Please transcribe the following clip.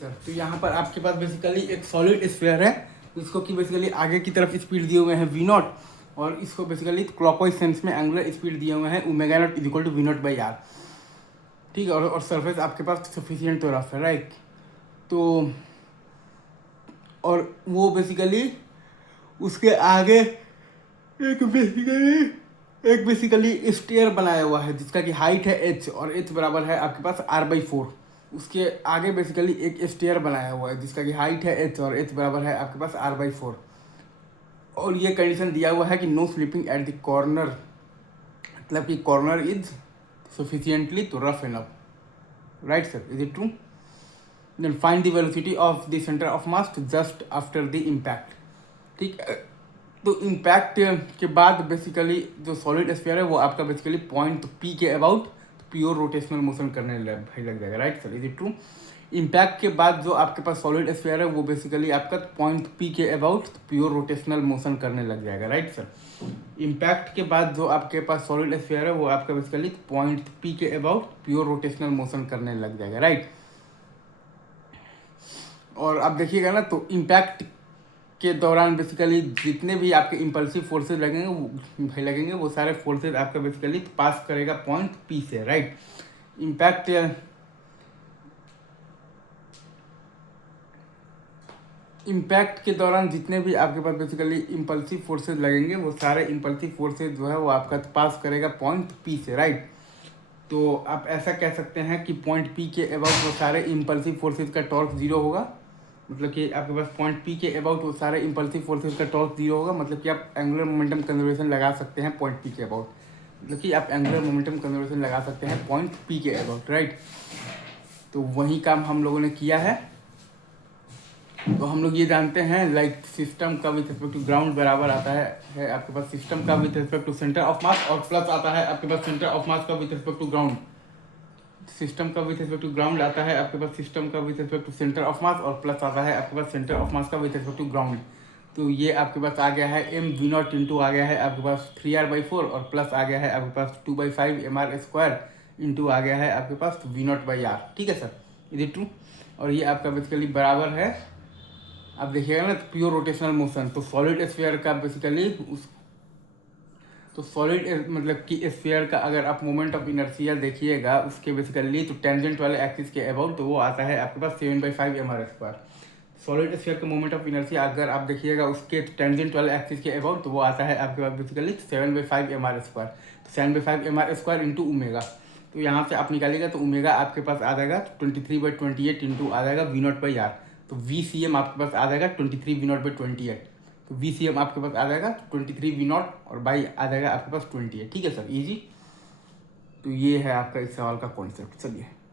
Sir तो यहाँ पर आपके पास बेसिकली एक सॉलिड स्फीयर है, इसको कि बेसिकली आगे की तरफ स्पीड दिए हुए हैं वी नॉट, और इसको बेसिकली क्लॉकवाइज सेंस में एंगुलर स्पीड दिए हुए हैं omega naught is equal to V naught by R. ठीक है, और सरफेस आपके पास सफिशियंट तो रफ है, राइट। तो और वो बेसिकली उसके आगे एक बेसिकली स्टेयर बनाया हुआ है जिसका कि हाइट है h, और h बराबर है आपके पास r/4। उसके आगे बेसिकली एक स्टेयर बनाया हुआ है जिसका कि हाइट है h और h बराबर है आपके पास r/4। और ये कंडीशन दिया हुआ है कि no slipping at the corner, मतलब कि कॉर्नर इज सफिशियंटली तो rough enough, right sir, is it true? Then find the velocity of the centre of mass just after the impact. ठीक है, तो इम्पैक्ट के बाद बेसिकली जो सॉलिड स्फीयर है वो आपका बेसिकली पॉइंट पी के अबाउट प्योर रोटेशनल मोशन करने लग जाएगा, right sir, is it true? Impact के बाद जो आपके पास सॉलिड स्फीयर है वो बेसिकली आपका पॉइंट पी के अबाउट प्योर रोटेशनल मोशन करने लग जाएगा, राइट सर। इम्पैक्ट के बाद जो आपके पास सॉलिड स्फीयर है वो आपका बेसिकली पॉइंट पी के अबाउट प्योर रोटेशनल मोशन करने लग जाएगा, राइट। और आप देखिएगा ना, तो इम्पैक्ट के दौरान बेसिकली जितने भी आपके इम्पल्सिव फोर्सेज लगेंगे वो सारे फोर्सेज आपका बेसिकली पास करेगा पॉइंट पी से, राइट। इम्पैक्ट के दौरान जितने भी आपके पास बेसिकली इम्पल्सिव फोर्सेज लगेंगे वो सारे इम्पल्सिव फोर्सेज जो है वो आपका पास करेगा पॉइंट पी से, राइट। तो आप ऐसा कह सकते हैं कि पॉइंट पी के अबाउट वो सारे इम्पल्सिव फोर्सेज का टॉर्क जीरो होगा, मतलब कि आपके पास पॉइंट पी के अबाउट वो सारे इम्पल्सिव फोर्सेज का टॉर्क जीरो होगा, मतलब कि आप एंगुलर मोमेंटम कंजर्वेशन लगा सकते हैं पॉइंट पी के अबाउट, मतलब कि आप एंगुलर मोमेंटम कंजर्वेशन लगा सकते हैं पॉइंट पी के अबाउट, राइट। तो वही काम हम लोगों ने किया है। तो हम लोग ये जानते हैं लाइक सिस्टम का विथ रिस्पेक्ट टू ग्राउंड बराबर आता है आपके पास सिस्टम का with respect to centre of mass, और प्लस आता है आपके पास सेंटर ऑफ मास का with respect to ground. System का विथ रिस्पेक्ट टू ग्राउंड आता है आपके पास सिस्टम का with respect to centre of mass, और प्लस आता है आपके पास सेंटर ऑफ मास का विथ रिस्पेक्ट टू ग्राउंड। तो ये आपके पास आ गया है एम वी नॉट इंटू आ गया है आपके पास 3r/4, और प्लस आ गया है आपके पास 2/5 mr² इंटू आ गया है आपके पास v0/r। ठीक है सर, इज इट ट्रू? और ये आपका बेसिकली बराबर है, आप देखिएगा ना, प्योर रोटेशनल मोशन। तो सॉलिड स्फीयर का बेसिकली तो सॉलिड मतलब कि स्फीयर का अगर आप मोमेंट ऑफ इनर्शिया देखिएगा उसके बेसिकली तो टेंजेंट वाले एक्सिस के अबाउट तो वो आता है आपके पास 7/5 mr²। सॉलिड स्फीयर का मोमेंट ऑफ इनर्शिया अगर आप देखिएगा उसके टेंजेंट वाले एक्सिस के अबाउट तो वो आता है आपके पास बेसिकली 7/5 mr²। तो 7/5 mr² इंटू ओमेगा, तो यहाँ से आप निकालिएगा तो ओमेगा आपके पास आ जाएगा 23/28 इंटू आ जाएगा v0/r। तो VCM आपके पास आ जाएगा 23 v0/28। तो VCM आपके पास आ जाएगा 23 v0 और बाई आ जाएगा आपके पास 28। ठीक है सर, इजी। तो ये है आपका इस सवाल का कॉन्सेप्ट। चलिए।